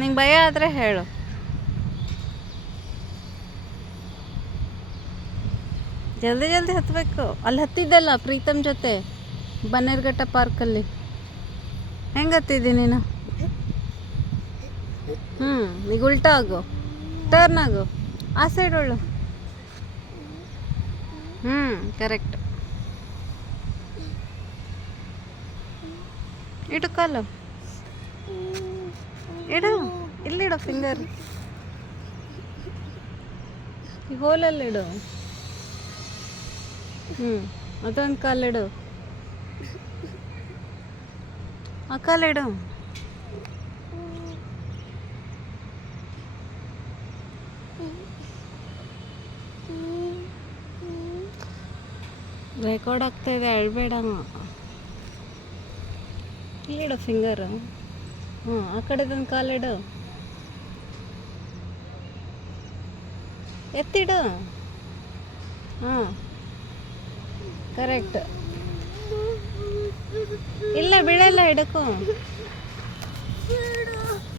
ನಿಂಗೆ ಭಯ ಆದರೆ ಹೇಳು. ಜಲ್ದಿ ಜಲ್ದಿ ಹತ್ತಬೇಕು. ಅಲ್ಲಿ ಹತ್ತಿದ್ದಲ್ಲ ಪ್ರೀತಮ್ ಜೊತೆ ಬನ್ನೇರುಘಟ್ಟ ಪಾರ್ಕಲ್ಲಿ. ಹೆಂಗೆ ಹತ್ತಿದ್ದಿ ನೀನು? ಈಗ ಉಲ್ಟಾ ಆಗು, ಟರ್ನ್ ಆಗು, ಆ ಸೈಡ್ ಒಳ್ಳು. ಕರೆಕ್ಟ್. ಇಡು ಕಾಲು, ಇಡು, ಇಲ್ಲಿಡು ಫಿಂಗರ್, ಈ ಹೋಲಲ್ಲಿಡು. ಅದೊಂದು ಕಾಲಿಡು, ಆ ಕಾಲಿಡು. ರೆಕಾರ್ಡ್ ಆಗ್ತಾಯಿದೆ, ಅಳ್ಬೇಡ. ಇಲ್ಲಿಡು ಫಿಂಗರು. ಆ ಕಡೆದೊಂದು ಕಾಲಿಡು, ಎತ್ತಿಡು. ಕರೆಕ್ಟ್. ಇಲ್ಲ ಬಿಡಲ್ಲ, ಹಿಡ್ಕೊ.